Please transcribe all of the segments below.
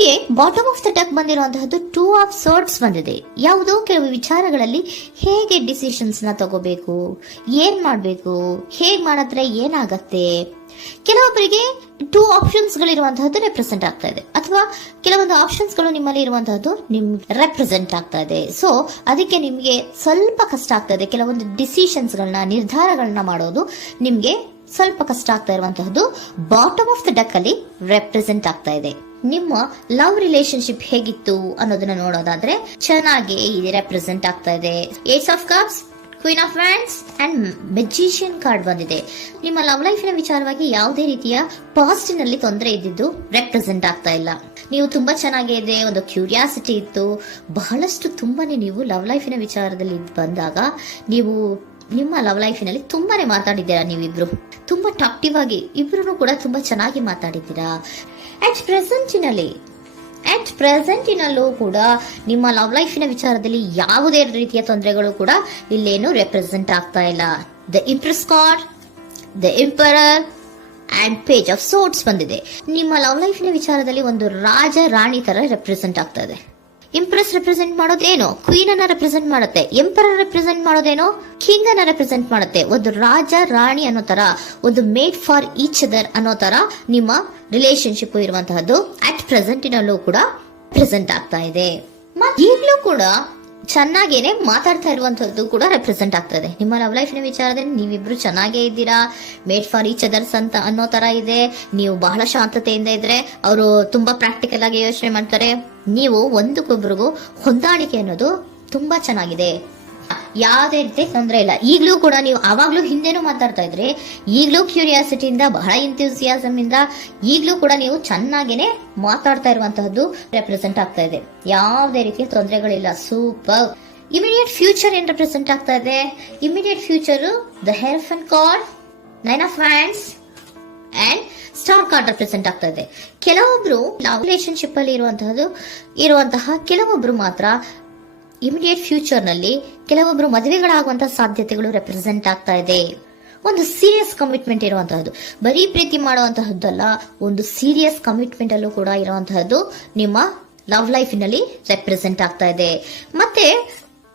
ನಿಮಗೆ bottom of the deck ಬಂದಿರುವಂತಹದ್ದು 2 of swords ಬಂದಿದೆ. ಯಾವುದೋ ಕೆಲವು ವಿಚಾರಗಳಲ್ಲಿ ಹೇಗೆ ಡಿಸಿಷನ್ಸ್ ನ ತಗೋಬೇಕು, ಏನ್ ಮಾಡ್ಬೇಕು, ಹೇಗ್ ಮಾಡಿದ್ರೆ ಏನಾಗತ್ತೆ. ಕೆಲವೊಬ್ಬರಿಗೆ 2 ಆಪ್ಷನ್ಸ್ ಗಳಿರುವಂತಹದ್ದು ರೆಪ್ರೆಸೆಂಟ್ ಆಗ್ತಾ ಇದೆ, ಅಥವಾ ಕೆಲವೊಂದು ಆಪ್ಷನ್ಸ್ ಗಳು ನಿಮ್ಮಲ್ಲಿ ಇರುವಂತಹದ್ದು ರೆಪ್ರೆಸೆಂಟ್ ಆಗ್ತಾ ಇದೆ. ಸೊ ಅದಕ್ಕೆ ನಿಮ್ಗೆ ಸ್ವಲ್ಪ ಕಷ್ಟ ಆಗ್ತಾ ಇದೆ. ಕೆಲವೊಂದು ಡಿಸಿಷನ್ಸ್ ಗಳನ್ನ, ನಿರ್ಧಾರಗಳನ್ನ ಮಾಡೋದು ನಿಮ್ಗೆ ಸ್ವಲ್ಪ ಕಷ್ಟ ಆಗ್ತಾ ಇರುವಂತಹದ್ದು ಬಾಟಮ್ ಆಫ್ ದ ಡೆಕ್ ಅಲ್ಲಿ ರೆಪ್ರೆಸೆಂಟ್ ಆಗ್ತಾ ಇದೆ. ನಿಮ್ಮ ಲವ್ ರಿಲೇಶನ್ಶಿಪ್ ಹೇಗಿತ್ತು ಅನ್ನೋದನ್ನ ನೋಡೋದಾದ್ರೆ ಚೆನ್ನಾಗಿ ಇದು ರೆಪ್ರೆಸೆಂಟ್ ಆಗ್ತಾ ಇದೆ. Ace of cups, queen of wands and magician card ಬಂದಿದೆ. ನಿಮ್ಮ ಲವ್ ಲೈಫ್ ನ ವಿಚಾರವಾಗಿ ಯಾವುದೇ ರೀತಿಯ ಪಾಸ್ಟ್ ನಲ್ಲಿ ತೊಂದರೆ ಇದ್ದಿದ್ದು ರೆಪ್ರೆಸೆಂಟ್ ಆಗ್ತಾ ಇಲ್ಲ. ನೀವು ತುಂಬಾ ಚೆನ್ನಾಗೇ ಇದೆ, ಒಂದು ಕ್ಯೂರಿಯಾಸಿಟಿ ಇತ್ತು, ಬಹಳಷ್ಟು ತುಂಬಾನೇ ನೀವು ಲವ್ ಲೈಫಿನ ವಿಚಾರದಲ್ಲಿ ಬಂದಾಗ ನೀವು ನಿಮ್ಮ ಲವ್ ಲೈಫಿನಲ್ಲಿ ತುಂಬಾನೇ ಮಾತಾಡಿದ್ದೀರಾ. ನೀವಿಬ್ರು ತುಂಬಾ ಟಾಕ್ಟಿವ್ ಆಗಿ ಇಬ್ರು ಕೂಡ ತುಂಬಾ ಚೆನ್ನಾಗಿ ಮಾತಾಡಿದ್ದೀರಾ. ಅಟ್ ಪ್ರೆಸೆಂಟಿನಲ್ಲೂ ಕೂಡ ನಿಮ್ಮ ಲವ್ ಲೈಫಿನ ವಿಚಾರದಲ್ಲಿ ಯಾವುದೇ ರೀತಿಯ ತೊಂದರೆಗಳು ಕೂಡ ಇಲ್ಲೇನು ರೆಪ್ರೆಸೆಂಟ್ ಆಗ್ತಾ ಇಲ್ಲ. The empress card, the emperor and page of swords ಬಂದಿದೆ. ನಿಮ್ಮ ಲವ್ ಲೈಫಿನ ವಿಚಾರದಲ್ಲಿ ಒಂದು ರಾಜ ರಾಣಿ ತರ ರೆಪ್ರೆಸೆಂಟ್ ಆಗ್ತಾ ಇದೆ. ಇಂಪ್ರೆಸ್ ರೆಪ್ರೆಸೆಂಟ್ ಮಾಡೋದೇನೋ ಕ್ವೀನ್ ಅನ್ನ ರೆಪ್ರೆಸೆಂಟ್ ಮಾಡುತ್ತೆ, ಎಂಪರರ್ ರೆಪ್ರೆಸೆಂಟ್ ಮಾಡೋದೇನೋ ಕಿಂಗ್ ಅನ್ನ ರೆಪ್ರೆಸೆಂಟ್ ಮಾಡುತ್ತೆ. ಒಂದು ರಾಜ ರಾಣಿ ಅನ್ನೋ ತರ, ಒಂದು ಮೇಡ್ ಫಾರ್ ಈಚ್ ಅದರ್ ಅನ್ನೋ ತರ ನಿಮ್ಮ ರಿಲೇಶನ್ಶಿಪ್ ಇರುವಂತಹದ್ದು ಅಟ್ ಪ್ರೆಸೆಂಟಿನಲ್ಲೂ ಕೂಡ ಪ್ರೆಸೆಂಟ್ ಆಗ್ತಾ ಇದೆ. ಈಗಲೂ ಕೂಡ ಚೆನ್ನಾಗೇನೆ ಮಾತಾಡ್ತಾ ಇರುವಂತದ್ದು ಕೂಡ ರೆಪ್ರೆಸೆಂಟ್ ಆಗ್ತಾ ಇದೆ. ನಿಮ್ಮ ಲವ್ ಲೈಫ್ ನ ವಿಚಾರದಲ್ಲಿ ನೀವಿಬ್ರು ಚೆನ್ನಾಗೇ ಇದ್ದೀರಾ, ಮೇಡ್ ಫಾರ್ ಈಚ್ ಅದರ್ಸ್ ಅಂತ ಅನ್ನೋ ತರ ಇದೆ. ನೀವು ಬಹಳ ಶಾಂತತೆಯಿಂದ ಇದ್ರೆ ಅವರು ತುಂಬಾ ಪ್ರಾಕ್ಟಿಕಲ್ ಆಗಿ ಯೋಚನೆ ಮಾಡ್ತಾರೆ. ನೀವು ಒಂದಕ್ಕೊಬ್ರಿಗೂ ಹೊಂದಾಣಿಕೆ ಅನ್ನೋದು ತುಂಬಾ ಚೆನ್ನಾಗಿದೆ, ಯಾವುದೇ ರೀತಿ ತೊಂದರೆ ಇಲ್ಲ. ಈಗಲೂ ಕೂಡ ನೀವು ಅವಾಗ್ಲೂ ಹಿಂದೆನೂ ಮಾತಾಡ್ತಾ ಇದ್ರಿ, ಈಗಲೂ ಕ್ಯೂರಿಯಾಸಿಟಿಯಿಂದ, ಬಹಳ ಇಂಥ್ಯೂಸಿಯಾಸಮ್ ಇಂದ ಈಗಲೂ ಕೂಡ ನೀವು ಚೆನ್ನಾಗೇನೆ ಮಾತಾಡ್ತಾ ಇರುವಂತಹದ್ದು ರೆಪ್ರೆಸೆಂಟ್ ಆಗ್ತಾ ಇದೆ. ಯಾವುದೇ ರೀತಿಯ ತೊಂದರೆಗಳಿಲ್ಲ, ಸೂಪರ್. ಇಮಿಡಿಯೇಟ್ ಫ್ಯೂಚರ್ ಏನ್ ರೆಪ್ರೆಸೆಂಟ್ ಆಗ್ತಾ ಇದೆ? Immediate future the hierophant card, 9 of wands and star card represent ಆಗ್ತಾ ಇದೆ. ಕೆಲವೊಬ್ರು ರಿಲೇಶನ್ಶಿಪ್ ಅಲ್ಲಿ ಇರುವಂತಹ ಕೆಲವೊಬ್ರು ಮಾತ್ರ ಇಮಿಡಿಯೇಟ್ ಫ್ಯೂಚರ್ ನಲ್ಲಿ ಕೆಲವೊಬ್ರು ಮದುವೆಗಳಾಗುವಂತಹ ಸಾಧ್ಯತೆಗಳು ರೆಪ್ರೆಸೆಂಟ್ ಆಗ್ತಾ ಇದೆ. ಒಂದು ಸೀರಿಯಸ್ ಕಮಿಟ್ಮೆಂಟ್ ಇರುವಂತಹದ್ದು, ಬರೀ ಪ್ರೀತಿ ಮಾಡುವಂತಹದ್ದಲ್ಲ, ಒಂದು ಸೀರಿಯಸ್ ಕಮಿಟ್ಮೆಂಟ್ ಅಲ್ಲೂ ಕೂಡ ಇರುವಂತಹದ್ದು ನಿಮ್ಮ ಲವ್ ಲೈಫಿನಲ್ಲಿ ರೆಪ್ರೆಸೆಂಟ್ ಆಗ್ತಾ ಇದೆ. ಮತ್ತೆ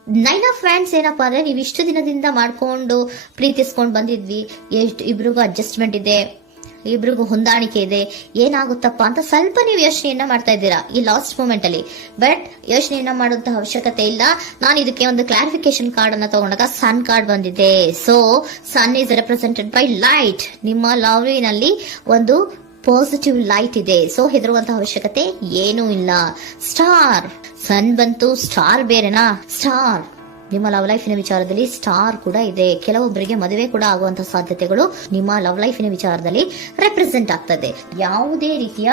9 ಆಫ್ ವ್ಯಾಂಡ್ಸ್ ಏನಪ್ಪಾ ಅಂದ್ರೆ, ನೀವು ಇಷ್ಟು ದಿನದಿಂದ ಮಾಡ್ಕೊಂಡು ಪ್ರೀತಿಸ್ಕೊಂಡು ಬಂದಿದ್ವಿ, ಇಬ್ರಿಗೂ ಅಡ್ಜಸ್ಟ್ಮೆಂಟ್ ಇದೆ, ಇಬ್ರಿಗೂ ಹೊಂದಾಣಿಕೆ ಇದೆ, ಏನಾಗುತ್ತಪ್ಪ ಅಂತ ಸ್ವಲ್ಪ ನೀವು ಯೋಚನೆಯನ್ನ ಮಾಡ್ತಾ ಇದ್ದೀರಾ ಈ ಲಾಸ್ಟ್ ಮೂಮೆಂಟ್ ಅಲ್ಲಿ. ಬಟ್ ಯೋಚನೆಯನ್ನ ಮಾಡುವಂತಹ ಅವಶ್ಯಕತೆ ಇಲ್ಲ. ನಾನು ಇದಕ್ಕೆ ಒಂದು ಕ್ಲಾರಿಫಿಕೇಶನ್ ಕಾರ್ಡ್ ಅನ್ನ ತಗೊಂಡಾಗ ಸನ್ ಕಾರ್ಡ್ ಬಂದಿದೆ. So sun is represented by light. ನಿಮ್ಮ ಲವ್ನಲ್ಲಿ ಒಂದು ಪಾಸಿಟಿವ್ ಲೈಟ್ ಇದೆ. ಸೊ ಹೆದರುವಂತಹ ಅವಶ್ಯಕತೆ ಏನೂ ಇಲ್ಲ. ಸ್ಟಾರ್, ಸನ್ ಬಂತು, ಸ್ಟಾರ್ ಬೇರೆನಾ? ಸ್ಟಾರ್ ನಿಮ್ಮ ಲವ್ ಲೈಫಿನ ವಿಚಾರದಲ್ಲಿ ಸ್ಟಾರ್ ಕೂಡ ಇದೆ. ಕೆಲವೊಬ್ಬರಿಗೆ ಮದುವೆ ಕೂಡ ಆಗುವಂತಹ ಸಾಧ್ಯತೆಗಳು ನಿಮ್ಮ ಲವ್ ಲೈಫಿನ ವಿಚಾರದಲ್ಲಿ ರೆಪ್ರೆಸೆಂಟ್ ಆಗ್ತದೆ. ಯಾವುದೇ ರೀತಿಯ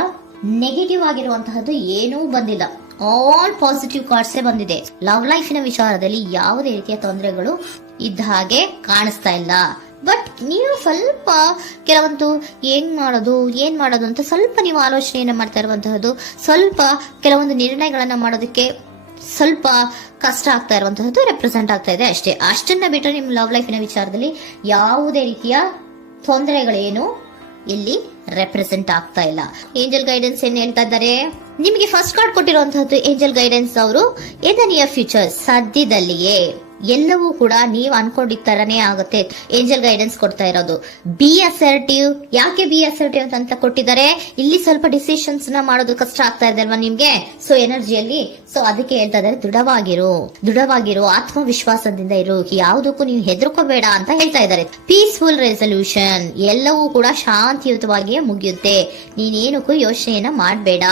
ನೆಗೆಟಿವ್ ಆಗಿರುವಂತಹದ್ದು ಏನೂ ಬಂದಿಲ್ಲ, ಆಲ್ ಪಾಸಿಟಿವ್ ಕಾರ್ಡ್ಸ್ ಬಂದಿದೆ. ಲವ್ ಲೈಫಿನ ವಿಚಾರದಲ್ಲಿ ಯಾವುದೇ ರೀತಿಯ ತೊಂದರೆಗಳು ಇದ್ದ ಹಾಗೆ ಕಾಣಿಸ್ತಾ ಇಲ್ಲ. ಬಟ್ ನೀವು ಸ್ವಲ್ಪ ಕೆಲವೊಂದು ಏನ್ ಮಾಡೋದು ಅಂತ ಸ್ವಲ್ಪ ನೀವು ಆಲೋಚನೆಯನ್ನ ಮಾಡ್ತಾ ಇರುವಂತಹದ್ದು, ಸ್ವಲ್ಪ ಕೆಲವೊಂದು ನಿರ್ಣಯಗಳನ್ನ ಮಾಡೋದಕ್ಕೆ ಸ್ವಲ್ಪ ಕಷ್ಟ ಆಗ್ತಾ ಇರುವಂತಹದ್ದು ರೆಪ್ರೆಸೆಂಟ್ ಆಗ್ತಾ ಇದೆ ಅಷ್ಟೇ. ಅಷ್ಟನ್ನ ಬಿಟ್ಟರೆ ನಿಮ್ಮ ಲವ್ ಲೈಫಿನ ವಿಚಾರದಲ್ಲಿ ಯಾವುದೇ ರೀತಿಯ ತೊಂದರೆಗಳೇನು ಇಲ್ಲಿ ರೆಪ್ರೆಸೆಂಟ್ ಆಗ್ತಾ ಇಲ್ಲ. ಏಂಜಲ್ ಗೈಡೆನ್ಸ್ ಏನ್ ಹೇಳ್ತಾ ಇದ್ದಾರೆ? ನಿಮಗೆ ಫಸ್ಟ್ ಕಾರ್ಡ್ ಕೊಟ್ಟಿರುವಂತಹದ್ದು ಏಂಜಲ್ ಗೈಡೆನ್ಸ್ ಅವರು ಇನ್ ದ ನಿಯರ್ ಫ್ಯೂಚರ್, ಸದ್ಯದಲ್ಲಿಯೇ ಎಲ್ಲವೂ ಕೂಡ ನೀವು ಅನ್ಕೊಂಡಿದ್ದ ತರನೇ ಆಗುತ್ತೆ. ಏಂಜಲ್ ಗೈಡೆನ್ಸ್ ಕೊಡ್ತಾ ಇರೋದು ಬಿ ಅಸರ್ಟಿವ್. ಯಾಕೆ ಬಿ ಅಸರ್ಟಿವ್ ಅಂತ ಕೊಟ್ಟಿದ್ದಾರೆ? ಇಲ್ಲಿ ಸ್ವಲ್ಪ ಡಿಸಿಷನ್ಸ್ ನ ಮಾಡೋದು ಕಷ್ಟ ಆಗ್ತಾ ಇದೆ ಅಲ್ವಾ ನಿಮ್ಗೆ, ಸೊ ಎನರ್ಜಿಯಲ್ಲಿ. ಸೊ ಅದಕ್ಕೆ ಹೇಳ್ತಾ ಇದ್ದಾರೆ ದೃಢವಾಗಿರು, ಆತ್ಮವಿಶ್ವಾಸದಿಂದ ಇರು, ಯಾವುದಕ್ಕೂ ನೀವು ಹೆದರ್ಕೋಬೇಡ ಅಂತ ಹೇಳ್ತಾ ಇದ್ದಾರೆ. ಪೀಸ್ಫುಲ್ ರೆಸಲ್ಯೂಷನ್, ಎಲ್ಲವೂ ಕೂಡ ಶಾಂತಿಯುತವಾಗಿಯೇ ಮುಗಿಯುತ್ತೆ, ನೀನೇನಕ್ಕೂ ಯೋಚನೆಯನ್ನ ಮಾಡಬೇಡ.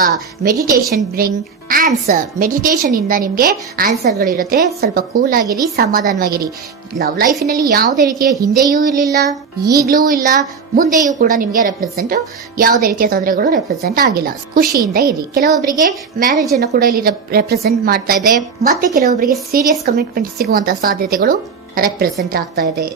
ಮೆಡಿಟೇಷನ್ ಬ್ರಿಂಗ್ ಆನ್ಸರ್, ಮೆಡಿಟೇಷನ್ ಇಂದ ನಿಮ್ಗೆ ಆನ್ಸರ್ ಗಳಿರುತ್ತೆ. ಸ್ವಲ್ಪ ಕೂಲ್ ಆಗಿರಿ, ಸಮಾಧಾನವಾಗಿರಿ. ಲವ್ ಲೈಫಿನಲ್ಲಿ ಯಾವುದೇ ರೀತಿಯ ಹಿಂದೆಯೂ ಇರಲಿಲ್ಲ, ಈಗ್ಲೂ ಇಲ್ಲ, ಮುಂದೆಯೂ ಕೂಡ ನಿಮ್ಗೆ ಯಾವುದೇ ರೀತಿಯ ತೊಂದರೆಗಳು ರೆಪ್ರೆಸೆಂಟ್ ಆಗಿಲ್ಲ. ಖುಷಿಯಿಂದ ಇರಿ. ಕೆಲವೊಬ್ಬರಿಗೆ ಮ್ಯಾರೇಜ್ ಅನ್ನು ಕೂಡ ಇಲ್ಲಿ ರೆಪ್ರೆಸೆಂಟ್ ಮಾಡ್ತಾ ಇದೆ. ಮತ್ತೆ ಕೆಲವೊಬ್ಬರಿಗೆ ಸೀರಿಯಸ್ ಕಮಿಟ್ಮೆಂಟ್ ಸಿಗುವಂತಹ ಸಾಧ್ಯತೆಗಳು ರೆಪ್ರೆಸೆಂಟ್ ಆಗ್ತಾ ಇದೆ.